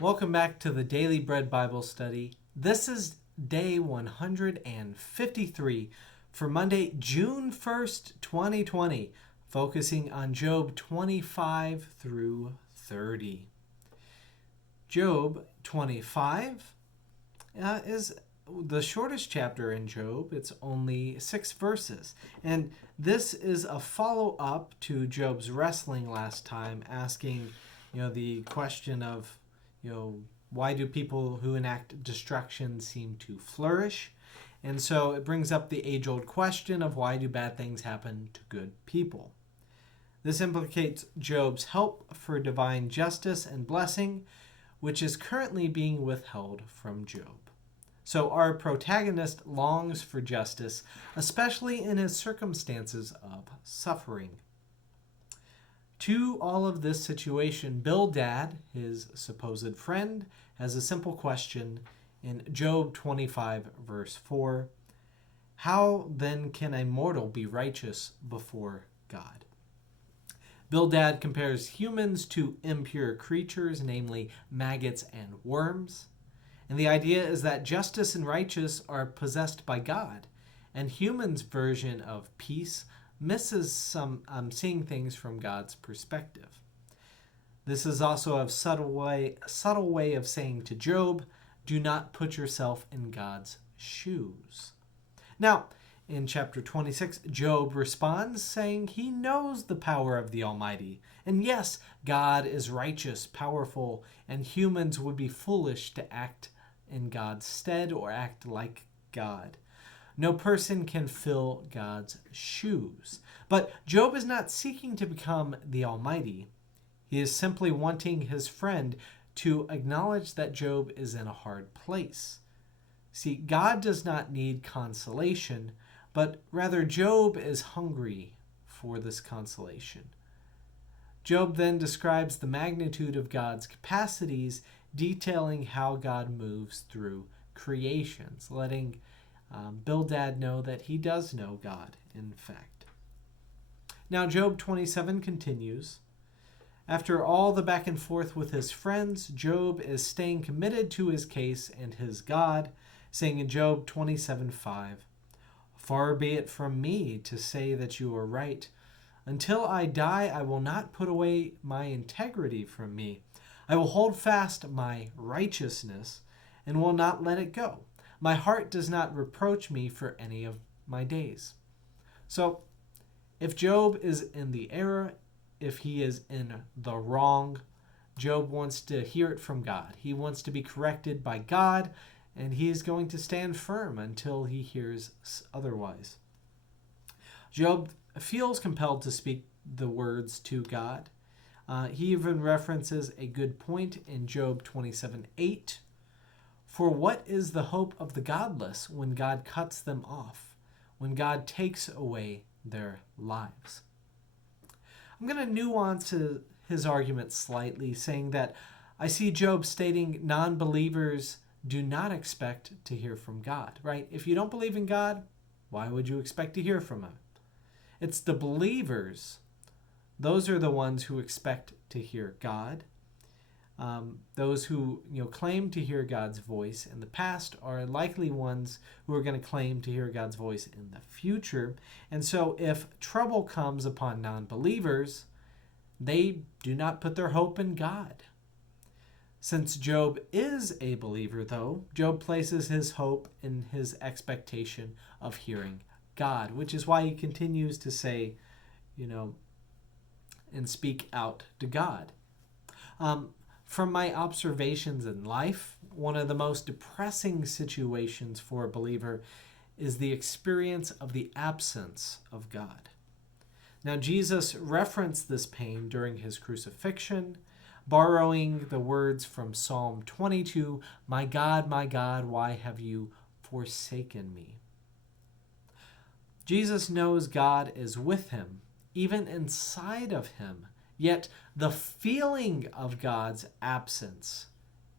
Welcome back to the Daily Bread Bible Study. This is day 153 for Monday, June 1st, 2020, focusing on Job 25 through 30. Job 25 is the shortest chapter in Job. It's only 6 verses. And this is a follow-up to Job's wrestling last time, asking, the question of, why do people who enact destruction seem to flourish? And so it brings up the age-old question of why do bad things happen to good people? This implicates Job's hope for divine justice and blessing, which is currently being withheld from Job. So our protagonist longs for justice, especially in his circumstances of suffering. To all of this situation, Bildad, his supposed friend, has a simple question in Job 25, verse 4. How then can a mortal be righteous before God? Bildad compares humans to impure creatures, namely maggots and worms. And the idea is that justice and righteousness are possessed by God, and humans' version of peace misses some seeing things from God's perspective. This is also a subtle way of saying to Job, do not put yourself in God's shoes. Now, in chapter 26, Job responds saying he knows the power of the Almighty. And yes, God is righteous, powerful, and humans would be foolish to act in God's stead or act like God. No person can fill God's shoes. But Job is not seeking to become the Almighty. He is simply wanting his friend to acknowledge that Job is in a hard place. See, God does not need consolation, but rather Job is hungry for this consolation. Job then describes the magnitude of God's capacities, detailing how God moves through creations, letting Bildad know that he does know God, in fact. Now, Job 27 continues. After all the back and forth with his friends, Job is staying committed to his case and his God, saying in Job 27:5, far be it from me to say that you are right. Until I die, I will not put away my integrity from me. I will hold fast my righteousness and will not let it go. My heart does not reproach me for any of my days. So, if Job is in the error, if he is in the wrong, Job wants to hear it from God. He wants to be corrected by God, and he is going to stand firm until he hears otherwise. Job feels compelled to speak the words to God. He even references a good point in Job 27:8. For what is the hope of the godless when God cuts them off, when God takes away their lives? I'm going to nuance his argument slightly, saying that I see Job stating non-believers do not expect to hear from God, right? If you don't believe in God, why would you expect to hear from him? It's the believers. Those are the ones who expect to hear God. Those who claim to hear God's voice in the past are likely ones who are going to claim to hear God's voice in the future. And so if trouble comes upon non-believers, they do not put their hope in God. Since Job is a believer, though, Job places his hope in his expectation of hearing God, which is why he continues to say, and speak out to God. From my observations in life, one of the most depressing situations for a believer is the experience of the absence of God. Now, Jesus referenced this pain during his crucifixion, borrowing the words from Psalm 22, my God, why have you forsaken me? Jesus knows God is with him, even inside of him. Yet the feeling of God's absence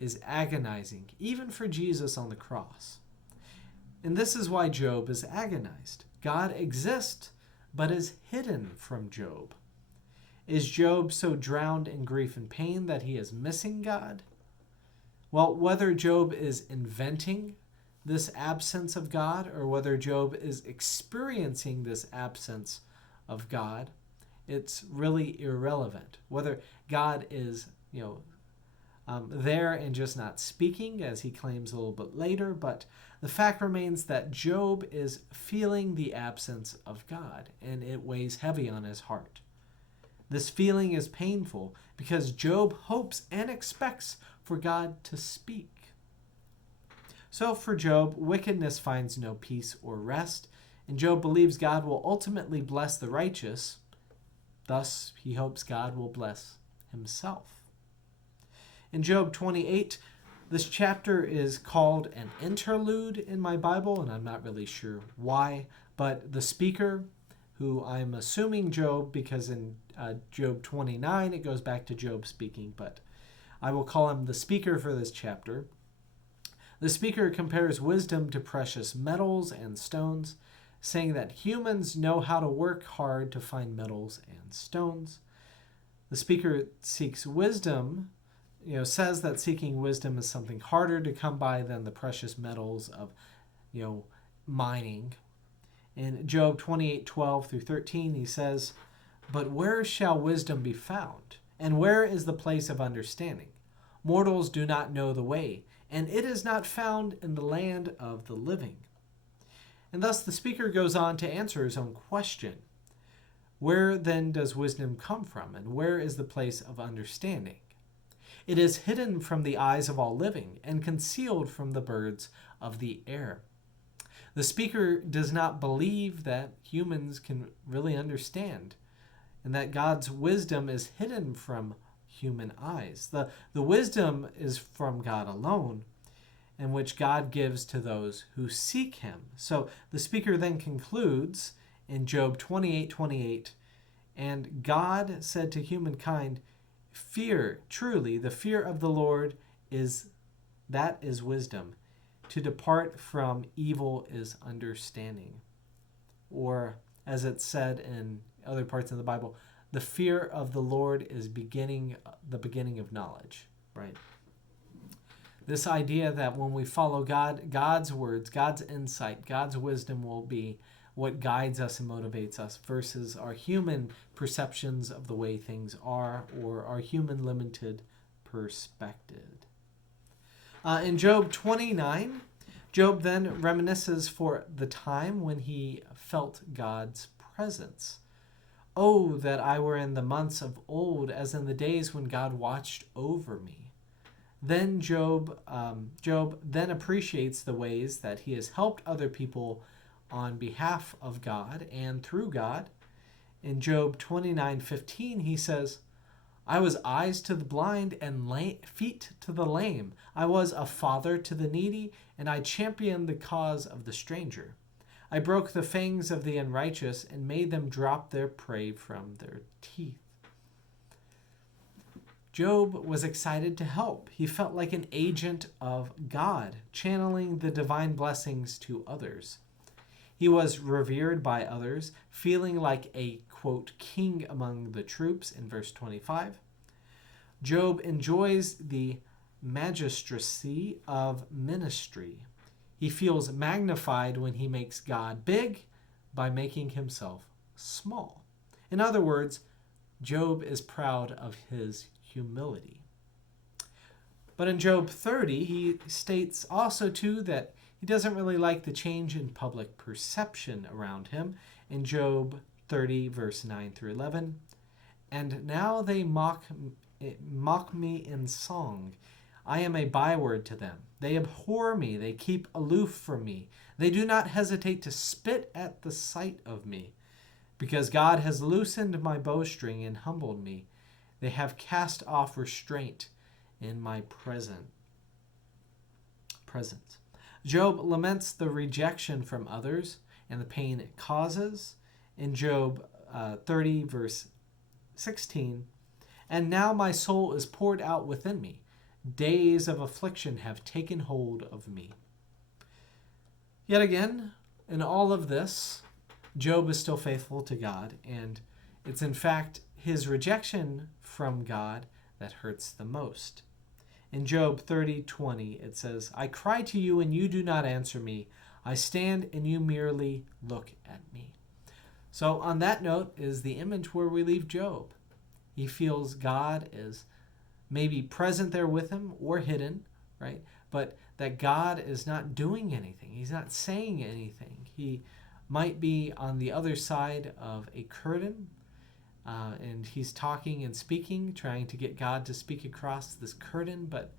is agonizing, even for Jesus on the cross. And this is why Job is agonized. God exists, but is hidden from Job. Is Job so drowned in grief and pain that he is missing God? Well, whether Job is inventing this absence of God or whether Job is experiencing this absence of God, it's really irrelevant. Whether God is, there and just not speaking, as he claims a little bit later, but the fact remains that Job is feeling the absence of God, and it weighs heavy on his heart. This feeling is painful because Job hopes and expects for God to speak. So for Job, wickedness finds no peace or rest, and Job believes God will ultimately bless the righteous. Thus, he hopes God will bless himself. In Job 28, this chapter is called an interlude in my Bible, and I'm not really sure why, but the speaker, who I'm assuming Job, because in Job 29 it goes back to Job speaking, but I will call him the speaker for this chapter. The speaker compares wisdom to precious metals and stones, saying that humans know how to work hard to find metals and stones. The speaker seeks wisdom, says that seeking wisdom is something harder to come by than the precious metals of, mining. In Job 28:12 through 13, he says, "But where shall wisdom be found? And where is the place of understanding? Mortals do not know the way, and it is not found in the land of the living." And thus the speaker goes on to answer his own question. Where then does wisdom come from, and where is the place of understanding? It is hidden from the eyes of all living and concealed from the birds of the air. The speaker does not believe that humans can really understand and that God's wisdom is hidden from human eyes. The wisdom is from God alone, and which God gives to those who seek him. So the speaker then concludes in Job 28:28, "And God said to humankind, fear, truly, the fear of the Lord is wisdom. To depart from evil is understanding." Or, as it's said in other parts of the Bible, the fear of the Lord is the beginning of knowledge, right? This idea that when we follow God, God's words, God's insight, God's wisdom will be what guides us and motivates us versus our human perceptions of the way things are or our human limited perspective. In Job 29, Job then reminisces for the time when he felt God's presence. "Oh, that I were in the months of old, as in the days when God watched over me." Then Job then appreciates the ways that he has helped other people on behalf of God and through God. In Job 29:15, he says, "I was eyes to the blind and feet to the lame. I was a father to the needy, and I championed the cause of the stranger. I broke the fangs of the unrighteous and made them drop their prey from their teeth." Job was excited to help. He felt like an agent of God, channeling the divine blessings to others. He was revered by others, feeling like a, quote, king among the troops in verse 25. Job enjoys the magistracy of ministry. He feels magnified when he makes God big by making himself small. In other words, Job is proud of his humility. But in Job 30, he states also too that he doesn't really like the change in public perception around him. In Job 30, verse 9 through 11, "And now they mock me in song. I am a byword to them. They abhor me. They keep aloof from me. They do not hesitate to spit at the sight of me. Because God has loosened my bowstring and humbled me. They have cast off restraint in my presence." Job laments the rejection from others and the pain it causes. In Job 30, verse 16, "And now my soul is poured out within me. Days of affliction have taken hold of me." Yet again, in all of this, Job is still faithful to God, and it's in fact his rejection from God that hurts the most. In Job 30:20, it says, I cry to you and you do not answer me. I stand and you merely look at me. So on that note is the image where we leave Job. He feels God is maybe present there with him or hidden, right? But that God is not doing anything. He's not saying anything. He might be on the other side of a curtain, and he's talking and speaking, trying to get God to speak across this curtain, but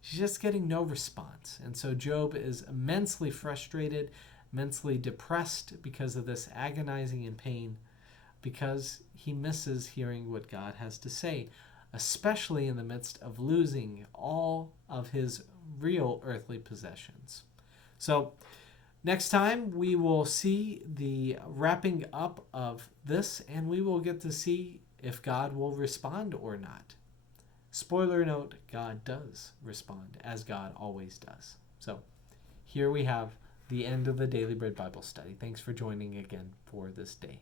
he's just getting no response. And so Job is immensely frustrated, immensely depressed because of this agonizing and pain, because he misses hearing what God has to say, especially in the midst of losing all of his real earthly possessions. So next time we will see the wrapping up of this, and we will get to see if God will respond or not. Spoiler note, God does respond, as God always does. So here we have the end of the Daily Bread Bible study. Thanks for joining again for this day.